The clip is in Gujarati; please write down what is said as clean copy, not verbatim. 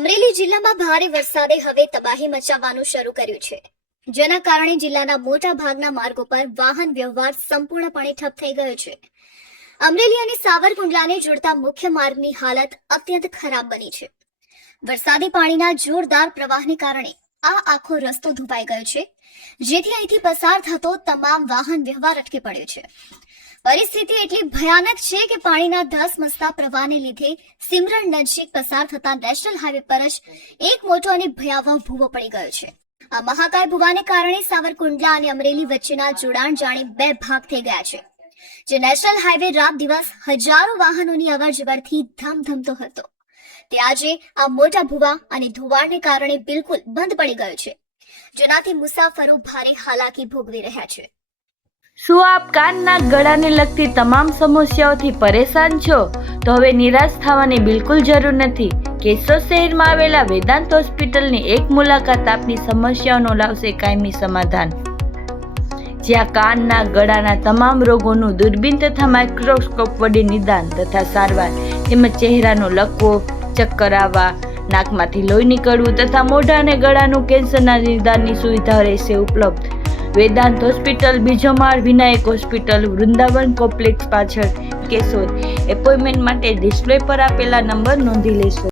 અમરેલી જિલ્લામાં ભારે વરસાદે હવે તબાહી મચાવવાનું શરૂ કર્યું છે, જેના કારણે જિલ્લાના મોટા ભાગના માર્ગો પર વાહન વ્યવહાર સંપૂર્ણપણે ઠપ થઈ ગયો છે. અમરેલી અને સાવરકુંડલાને જોડતા મુખ્ય માર્ગની હાલત અત્યંત ખરાબ બની છે. વરસાદી પાણીના જોરદાર પ્રવાહને કારણે આ આખો રસ્તો ધોવાઈ ગયો છે, જેથી અહીંથી પસાર થતો તમામ વાહન વ્યવહાર અટકી પડ્યો છે. પરિસ્થિતિ એટલી ભયાનક છે કે પાણીના ધસમસતા પ્રવાહને લીધે સિમરણ નજીક પસાર થતા નેશનલ હાઈવે પર જ એક મોટો અને ભયાવહ ભૂવો પડી ગયો છે. આ મહાકાય ભૂવાને કારણે સાવરકુંડલા અને અમરેલી વચ્ચેના જોડાણ જાણે બે ભાગ થઈ ગયા છે. જે નેશનલ હાઈવે રાત દિવસ હજારો વાહનોની અવરજવરથી ધમધમતો હતો, તે આજે આ મોટા ભૂવા અને ધોવાણને કારણે બિલકુલ બંધ પડી ગયો છે, જેનાથી મુસાફરો ભારે હાલાકી ભોગવી રહ્યા છે. શું આપ કાનના ગળાને લગતી તમામ સમસ્યાઓથી પરેશાન છો? તો હવે નિરાશ થવાની બિલકુલ જરૂર નથી. કેશોદ શહેરમાં આવેલા વેદાંત હોસ્પિટલની એક મુલાકાત આપની સમસ્યાઓનો લાવશે કાયમી સમાધાન. જ્યાં કાનના ગળાના તમામ રોગોનું દૂરબીન તથા માઇક્રોસ્કોપ વડે નિદાન તથા સારવાર, તેમજ ચહેરાનો લકવો, ચક્કર આવવા, નાકમાંથી લોહી નીકળવું તથા મોઢા અને ગળાનું કેન્સરના નિદાનની સુવિધા રહેશે ઉપલબ્ધ. વેદાંત હોસ્પિટલ, બીજો માળ, વિનાયક હોસ્પિટલ, વૃંદાવન કોમ્પ્લેક્સ પાછળ, કેશોદ. એપોઇન્ટમેન્ટ માટે ડિસ્પ્લે પર આપેલા નંબર નોંધી લેશો.